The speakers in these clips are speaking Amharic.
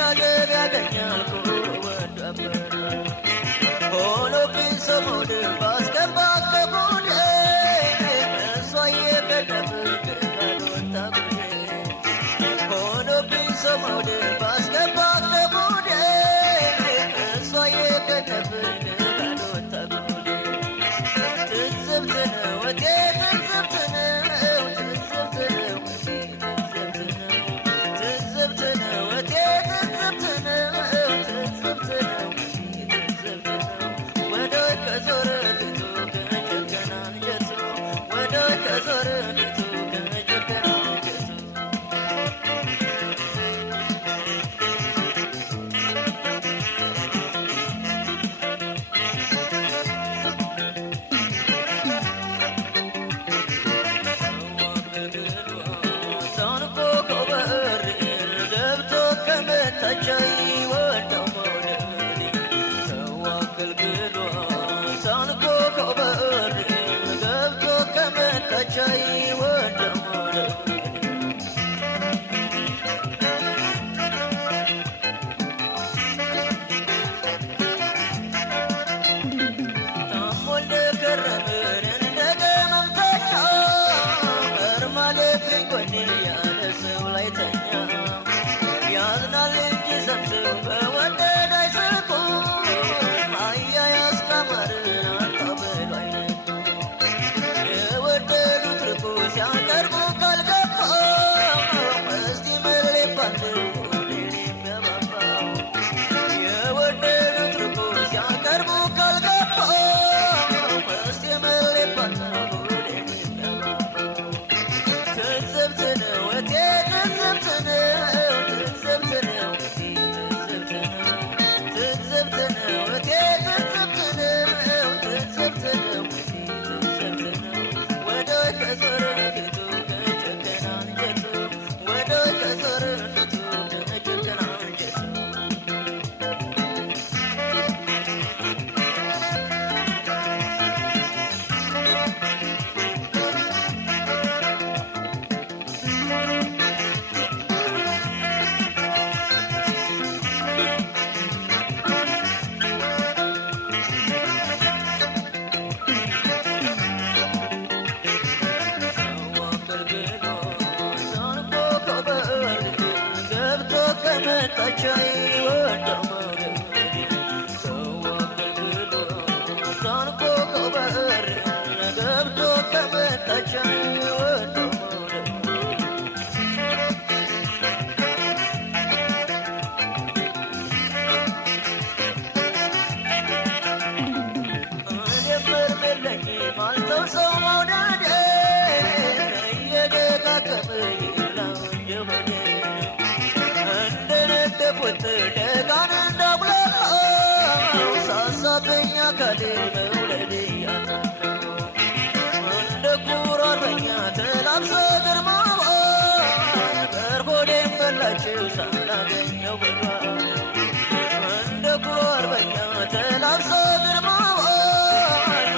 መሻገር ያገኛል ወዳበረ ሆኖብኝ ሰሞን ባስገባ ከቦዴ እሷ እየቀለብኝ ካልወጣ ጉዴ ሆኖብኝ ሰሞን ባስገባ ከቦዴ እሷ እየቀለብኝ ካልወጣ ጉዴ ትዝብት ነው ወዴ ትዝብት ነው ትዝብት ነው ትዝብት ነው ወዴ ትዝብት ነው ትዝብት ነው ወዶይ ከዞረ ፊቱ ከጨከና አንጀቱ ወዶይ ከዞረ ፊቱ ከጨከና አንጀቱ ታንቆ ከበር ገብቶ ከመታቻይ ወደው መውደድ ሰው አገልግሎ ታንቆ ከበር ገብቶ ከመታቻይ ወደው መውደድ ታሞል ከረምን እንደገመምተኛ እርማለብኝ ጎኔ ያለ ሰው ላይ ተኛ ያዝናል እንጂ ሰምተው በወደድ አይስቁ አያያዝ ካማርን አታበሉ አይነቱ የወደዱት ልኩ ሲያቀርቡ ካልገባ እስቲ መሌባንድ ሌን የሚያባባው የወደዱት ልኩ ሲያቀርቡ ካልገባ እስቲ መሌባንድ ሌን የሚያባባው ትዝብት ነው እቴ ትዝብት ነው ትዝብት ነው ትዝብት ነው እቴ ትዝብት ነው ትዝብት ነው ትዝብት ነው ወዶይ ከዞረ ፊቱ ከጨከና አንጀቱ ወዶይ ከዞረ ፊቱ ከጨከና አንጀቱ መጣቻይ ወደው መውደድ ሰው አገልግሎ ታንቆ ከበር ገብቶ ከመጣቻይ ወደው መውደድ እኔም መርሜለኝ ማልተው ሰው መውደድ እየደጋገመ ይላው ጀበኔ እንደነደፉት ደጋን እንዳጉላላው ሳሳብኝ አካሌ መውለድ እያጣለው እንደ ኩር አርበኛ ተላብሰ ግርማዋ በርሆዴን በላችው ሳላገኘው በሏ እንደ ኩር አርበኛ ተላብሰ ግርማዋ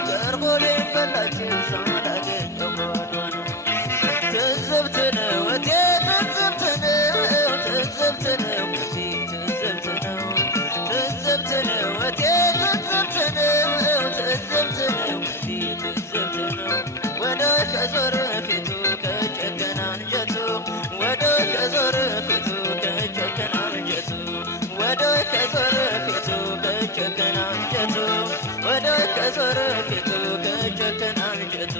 በርሆዴን በላችው ሳላገኘው በሏ ትዝብት ነው እቴ ትዝብት ነው ትዝብት ነው ትዝብት ነው ትዝብት ነው እቴ ትዝብት ነው ትዝብት ነው ትዝብት ነው ወዶይ ከዞረ ፊቱ ከጨከና አንጀቱ ወዶይ ከዞረ ፊቱ ከጨከና አንጀቱ ወዶይ ከዞረ ፊቱ ከጨከና አንጀቱ ወዶይ ከዞረ ፊቱ ከጨከና አንጀቱ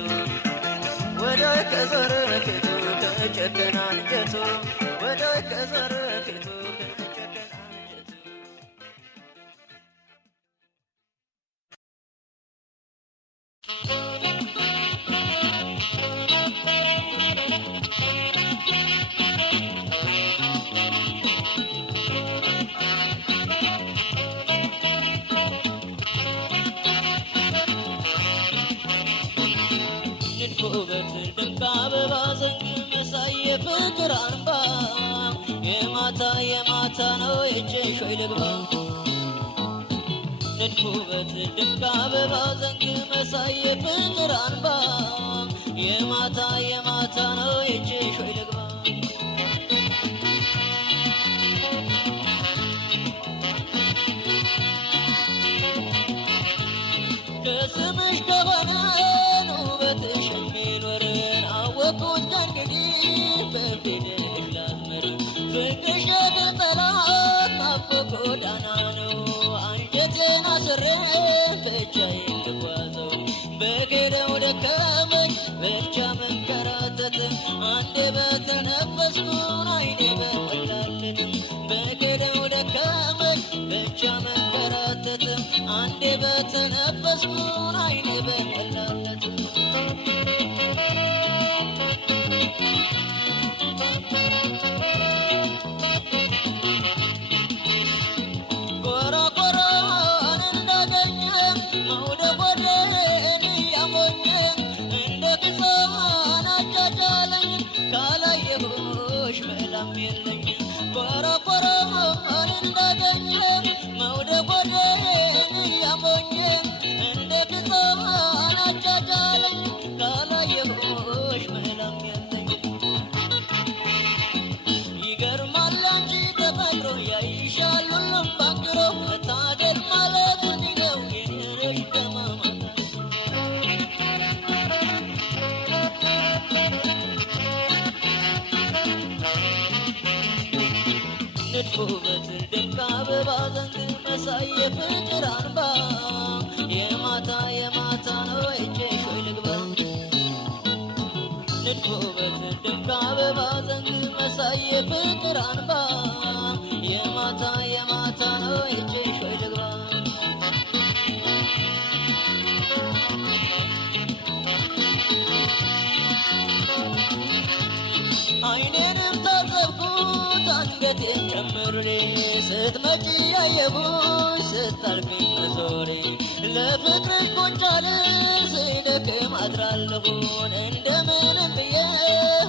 ወዶይ ከዞረ ፊቱ ከጨከና አንጀቱ ወዶይ ከዞረ ፊቱ ከጨከና አንጀቱ ውበት ድንቅ አበባ ዘንግ መሳይ የፍቅር አንባ የማታ የማታ ነው የእጅሽ ወይ ልግባ ንድፍ ውበት ድንቅ አበባ ዘንግ መሳይ የፍቅር አንባ የማታ የማታ ነው የእጅሽ ወይ ልግባ ፍቅርሽ የጠላት ናፍቆ ጎዳና ነው አንጀቴን አስሬ ብቻዬን ልጓዘው በሄደው ደከመኝ ብቻ መንከራተት አንዴ በተነፈስኩን አይኔ በሞላለት በሄደው ደከመኝ ብቻ መንከራተት አንዴ በተነፈስኩን አይኔ በሞላለት ካላየሁሽ መላም የለኝ ኮረኮረን እንዳገኘ መውደድ ወዴን ያሞኘ እንደ ግዛን አጃጃለኝ ካላየሁሽ መላም የለኝ ይገርማል አንቺ ተፈጥሮ ያይሻል ሁሉም ባንክሮ መታደል ማለት እንዲህ ነው የኔነሽ ደማማት ንድፍ ውበት ድንቅ አበባ ዘንግ መሳይ የፍቅር አንባ የማታ የማታ ነው እጄሽ ሆይ ልግባ ንድፍ ውበት ድንቅ አበባ ዘንግ መሳይ የፍቅር አንባ የማታ የማታ ነው እጄሽ ሆይ ልግባ አይኔንም ታዘብኩት አንገቴን ጨምሬ ስትመጪ ያየሁሽ ስታልፊኝ መዞሬ ለፍቅርሽ ቁንጫልል ስደክም አድራለሁን እንደምንም ብዬ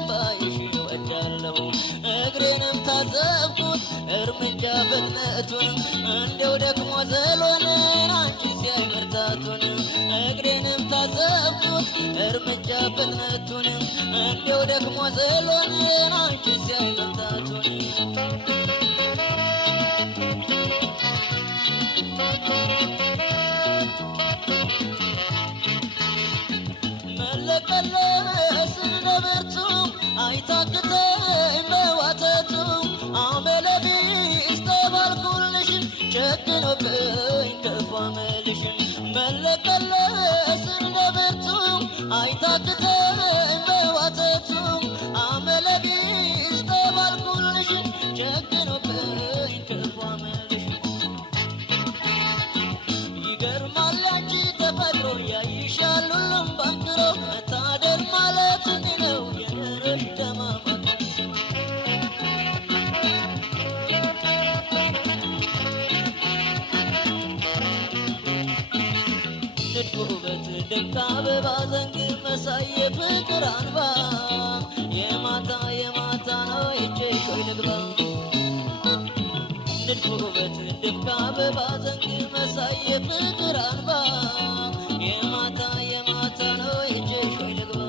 ባይሽ እወዳለሁ እግሬንም ታዘብኩት እርምጃ ፍጥነቱን እንደው ደግሞ ዘሎንን አንቺ ሲያይ ብርታቱን እግሬንም ታዘብኩት እርምጃ ፍጥነቱን እንደው ደግሞ ዘሎንን አንቺ ሲያይ ብርታቱን መለቀለስ እንደብርቱ አይታክተኝ በዋተቱ አመለቢስ ተባልኩልሽ ጨክኖብኝ ክፉ አመልሽ መለቀለስ እንደብርቱ አይታክተኝ በዋተቱ አመለቢስ ተባልኩልሽ ጨክኖብኝ ክፉ አመልሽ ይገርማል ያንቺ ተፈጥሮ ያይሻል ሁሉም ባንክሮ መታደል ማለት እንዲህ ነው የነረሽ ደማማት ንድፍ ውበት ድንቅ አበባ ዘንግ መሳይ የፍቅር አንባ የማታ የማታ ነው እጄሽ ሆይ ልግባ ንድፍ ውበት ድንቅ አበባ ዘንግ መሳይ የፍቅር አንባ የማታ የማታ ነው እጄሽ ሆይ ልግባ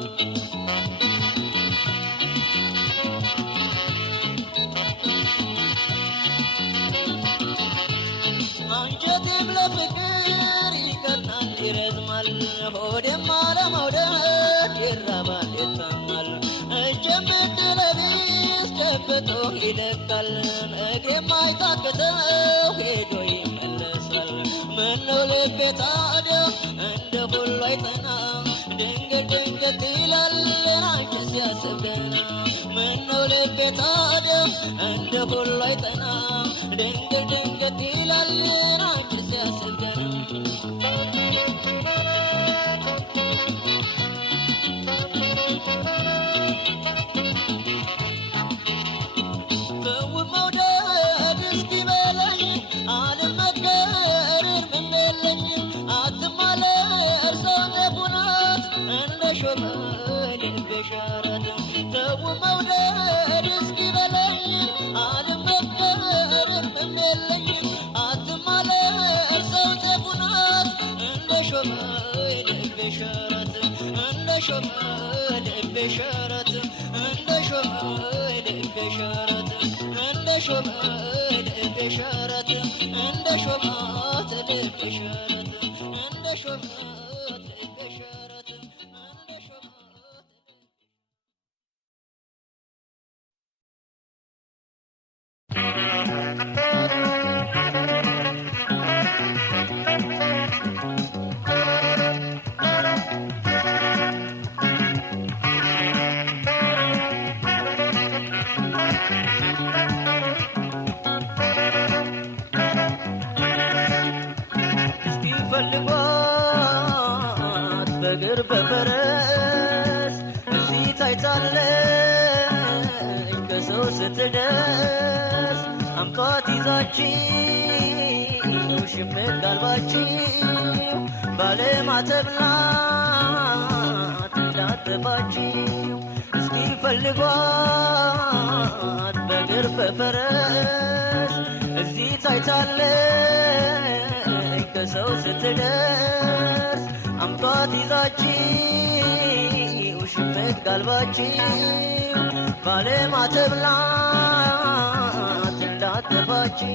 አንጀቴም ለፍቅር ይቀናል ይረዝማል ሆዴም አለመውደድ ይራባል ይታማል እጄም እድለቢስ ጨብጦ ይለቃል እግሬም አይታክተው ሄዶ ይመለሳል ምነው ልቤ ታዲያ እንደ ሁሉ አይጠና ድንገት ድንገት ይላል አንቺ ሲያስብ ገና ምነው ልቤ ታዲያ እንደ ሁሉ አይጠና ድንገት ድንገት ይላል አንቺ ሲያስብ ገና መውደድ እስኪበላኝ አልመከር እርምም የለኝ አትማለር ሰውነቱ ናት እንደ ሾመ ልቤ ሻረት ተው መውደድ እስኪበላኝ አልመከር እርምም የለኝ አትማለር ሰውነቱ ናት እንደ ሾመ ልቤ ሻረት እንደ ሾመ ልቤ ሻረት እንደ ሾመ ልቤ ሻረት እንደ ሾመ ልቤ ሻረት እንደ ሾማት ልቤ ሻረት እንደ ሾማት ልቤ ሻረት እንደ ሾማት ስትደርስ አምጧት ይዛችሁ ሽምጥ ጋልባችሁ ባለማተብ ናት እንዳጠባችሁ እስኪ ፈልጓት በእግር በፈረስ እዚህ ታይታለች ከሰው ስትደርስ አምጧት ይዛችሁ ሽምጥ ጋልባችሁ ባለማተብ ናት እንዳጠባችሁ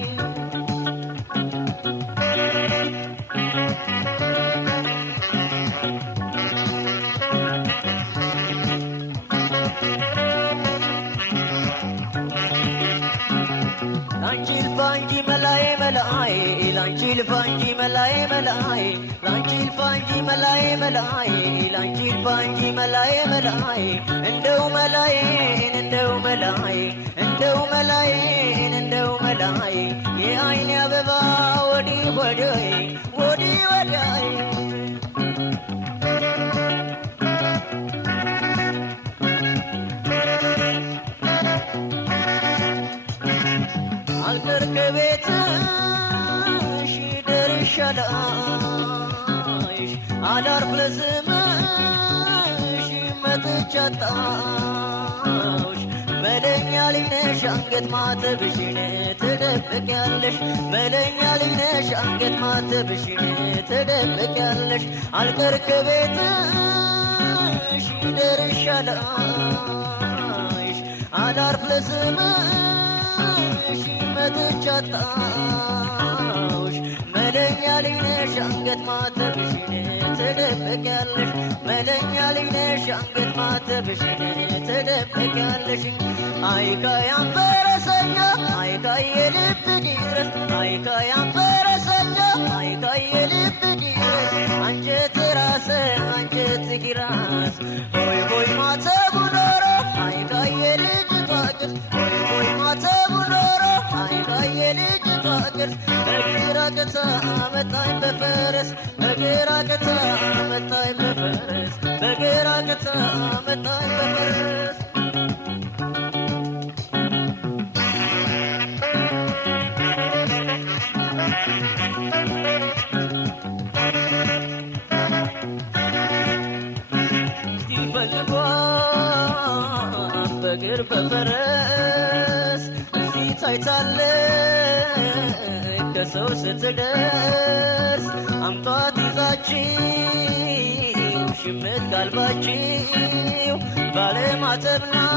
ላንቺ ልፋ እንጂ መላዬ መላዬ ላንቺ ልፋ እንጂ መላዬ መላዬ ላንቺ ልፋ እንጂ መላዬ መላዬ ላንቺ ልፋ እንጂ መላዬ መላዬ እንደው መላዬን እንደው መላዬ እንደው መላዬን እንደው መላዬ የዓይኔ አበባ ወዲህ ወዲያዬ ወዲህ ወዲያዬ አልቀር ከቤትሽ ደርሻለሽ አላርፍ ለስምሽ መጥቻ አጣሁሽ መለኛ ልጅ ነሽ አንገት ማተብሽን ትደብቂያለሽ መለኛ ልጅ ነሽ አንገት ማተብሽን ትደብቂያለሽ አልቀር ከቤትሽ ደርሻለሽ አላርፍ ለስምሽ መጥቻ አጣሁሽ መለኛ ልጅ ነሽ አንገት ማተብሽን ትደብቂያለሽ መለኛ ልጅ ነሽ አንገት ማተብሽን ትደብቂያለሽ አይካያን ፈረሰኛ አይካይ የልብ ጊረስ አይካያን ፈረሰኛ አይካይ የልብ ጊረስ አንጀት ራስ አንጀት ጊራስ ሆይ ሆይ ማተቡ ኖሮ አይካይ የልጅቷ ቅርስ ሆይ ሆይ ማተቡ ኖሮ አይካይ የልጅቷ ቅርስ በግራ ቅታ መጣኝ በፈረስ በግራ ቅታ መጣኝ በፈረስ በግራ ቅታ መጣኝ በፈረስ ፈልጓት በእግር በፈረስ እዚህ ታይታለች ከሰው ስትደርስ አምጧት ይዛችሁ ሽምጥ ጋልባችሁ ባለማተብ ናት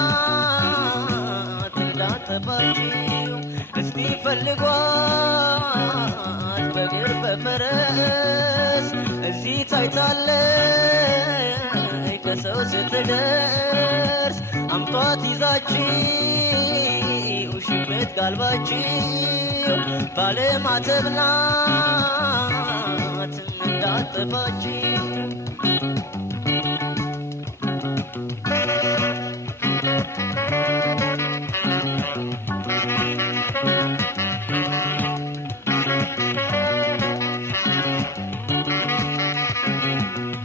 እንዳጠባችሁ እስቲ ፈልጓት በእግር በፈረስ እዚህ ታይታለች ከሰው ስትደርስ አምጧት ይዛችሁ ሽምጥ ጋልባችሁ ባለማተብ ናት እንዳጠባችሁ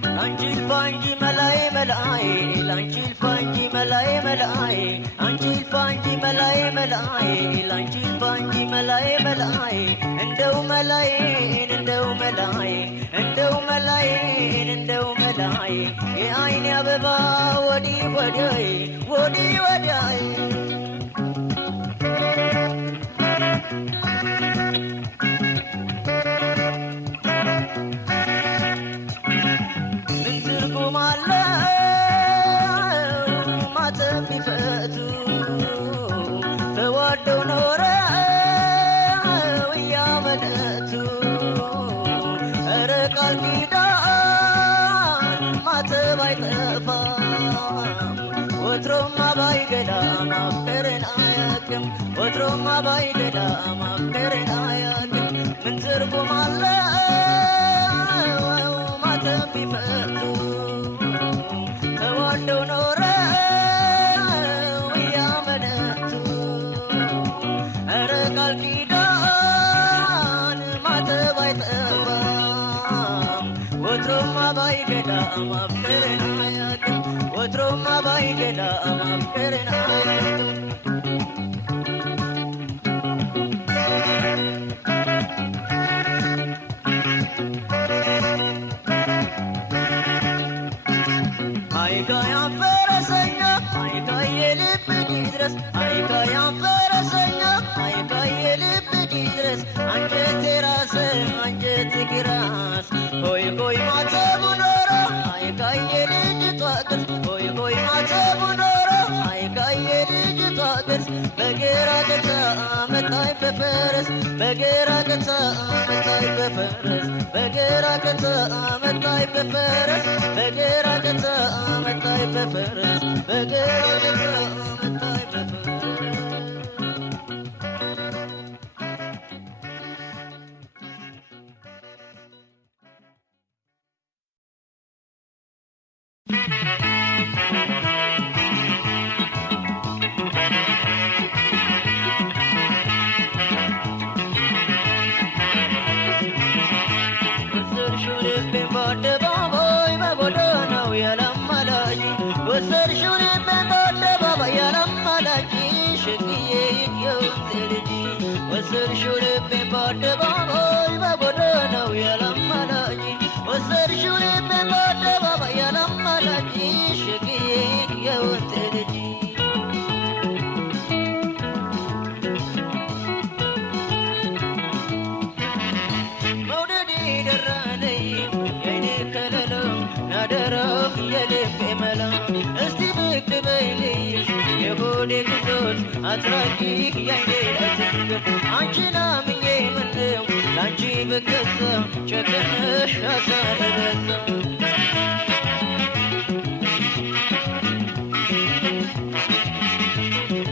ላንቺ ልፋ እንጂ መላዬ መላዬ ላንቺ ልፋ እንጂ መላዬ መላዬ አንቺ ልፋ እንጂ መላዬ መላዬ ላንቺ ልፋ እንጂ መላዬ መላዬ እንደው መላዬን እንደው መላዬ እንደው መላዬን እንደው መላዬ የዓይኔ አበባ ወዲህ ወዲያዬ ወዲህ ወዲያዬ ምን ትርጉም አለው ማተብ ቢፈቱ ተዋደው ኖረው እያመነቱ ኧረ ቃል ኪዳን ማተብ አይጠፋም ወትሮማ ባይገዳ ማፍቀርን አያውቅም ወትሮማ ባይገዳ ማፍቀርን አያውቅም ምን ትርጉም አለው ማተብ ቢፈቱ ተዋደው ኖረው እያመነቱ ኧረ ቃል ኪዳን ማተብ አይጠፋም ወትሮማ ባይገዳ ማፍቀርን አያውቅም ወትሮማ ባይገዳ ማፍቀርን አያውቅም ገታ መጣይ በፈረስ በግራ ገታ መጣይ በፈረስ በግራ ገታ መጣይ በፈረስ በግራ ገታ መጣይ በፈረስ በግራ ገታ መጣይ በፈረስ ወሰድሽው ልቤን በአደባባይ በጎዳናው ያላማላጅ ወሰድሽው ልቤን በአደባባይ ያላማላጅ ሸግዬ የወንዝ ልጅ መውደዴ ደራለይ የኔ ከለለው ናደረው የልቤ መላ እስቲ ብቅ በይልሽ የሆዴ ግዞት አትራቂ ያይኔ አትንገር አንቺን አምኜ ምነው ላንቺ ብገዛ ጨክነሽ አሳልበዛ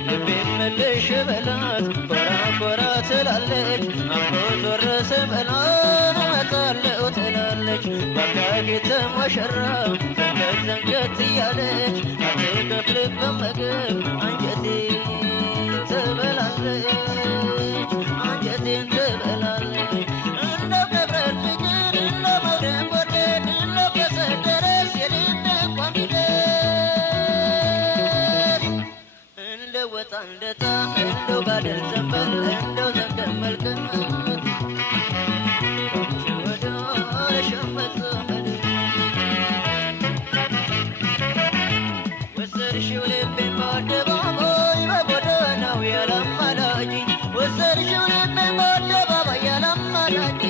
ልቤም መልሽ በላት ኮራ ኮራ ትላለች አምሮት ወረሰ በላት እመጣለሁ ትላለች ባካጌተ ሙሽራ ዘንገት ዘንገት እያለች አትከፍልበት ምግብ አንጀቴ ትበላለች አንጀቴን ትበላለች እንደው ገብረት ፍቅር እንደው መውደድ ወደድ እንደው ከሰደረስ የልቤ እንኳን ቢደርስ እንደው ወጣ እንደታ እንደው ባደር ዘንበል እንደው ዘንደን መልክት ወደ ሸመት ዘመድ ወሰድሽው ልቤን በአደባባይ በጎዳናው ያላማላጅ ወሰድሽው ልቤን በአደባባይ ያላማላጅ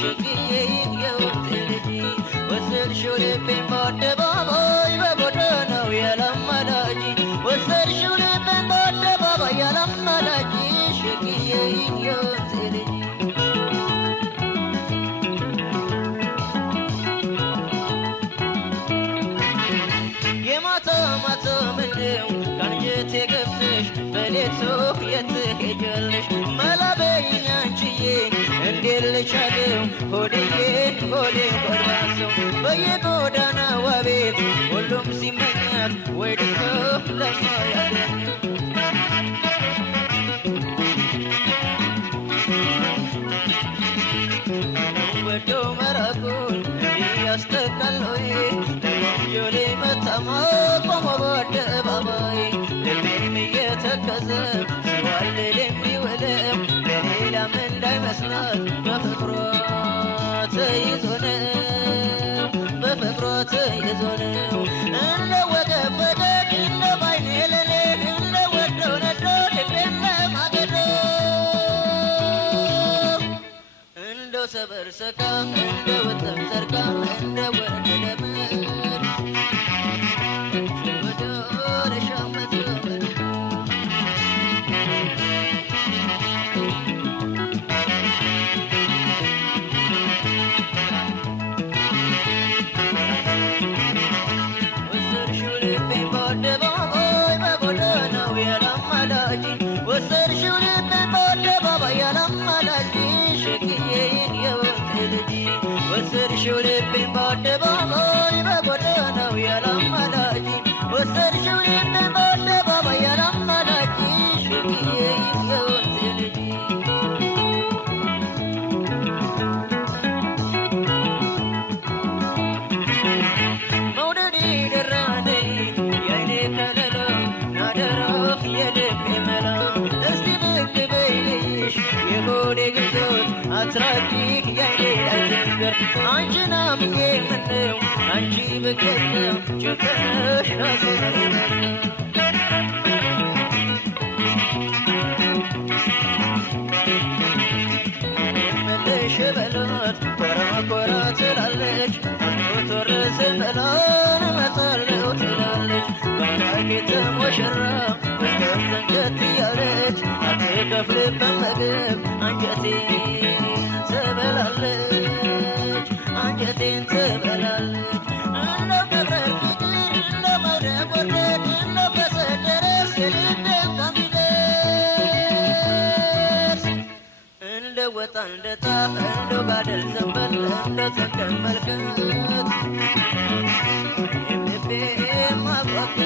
ሸግዬ የወንዝ ልጅ ወሰድሽው ልቤን በአደባባይ በጎዳናው ያላማላጅ ወሰድሽው ልቤን በአደባባይ ያላማላጅ ሸግዬ የወንዝ ልጅ የማታ ማታ ምነው ካንጀቴ ገብተሽ በሌቱ የት ሄጃለሽ መላ በይኝ አንቺዬ እንዴት ልቻለው ሆድዬ ሆዴ ጎድባሰው በየጎዳናዋ ቤት ሁሉም ሲመኛት ወይ ድኮ ለማያገኝ ወዶ መራቁን እንዲህ ያስተካለይ ለቆንጆ ሊመታማ ቆሞ በአደባባይ ልቤም እየተከዘ ሲዋልል የሚውልም ለሌላም እንዳይመስላት በፍቅሯ ተይዞ ነው በፍቅሯ ተይዞ ነው እንደ ወገብ ፈገግ እንደ ባይኔ ለሌል እንደ ወደው ነዶ ልቤም ለማገዶ እንደው ሰበር ሰካ እንደ ወጠም ዘርጋ እንደ ወርድ ለመድ ወደ ሸመት ዘመድ ወሰድሽው ልቤን በአደባባይ በጎዳናው ያላማላጅ ወሰድሽው ልቤን በአደባባይ ያላማላጅ ሸግዬ የወንዝ ልጅ ወሰድሽው ልቤን በአደባባይ በጎዳናው ያላማላጅ ወሰድሽው ልቤን በአደባባይ ያላማላጅ ሸግዬ የወንዝ ልጅ መውደዴ ደራለይ የአይኔ ከለላ ናደረው የልቤ መላ እስቲ ብቅ በይልሽ የሆዴ ግዞት አትራቂቅ ያይኔ አይደንገር አንቺን አምኜ ምነው አንቺ ብገዛ ጨክነሽ አሳልበዛ መልሽ በላት ኮራ ኮራ ትላለች አምሮት ወረሰ በላት እመጣለሁ ትላለች ባካጌተ ሙሽራ ዘንጀት እያለች አትከፍልበት ምግብ አንጀቴን ትበላለች አንጀቴን ትበላለች እንደ መብረር ፍቅር እንደ መብረቅ ወደድ እንደ ፈሰት ደረስ የልቤን ቀሚደርስ እንደ ወጣ እንደ ጣፍ እንደ ጋደል ዘንበል እንደ ተንደመልከት ልቤ ማጓጓ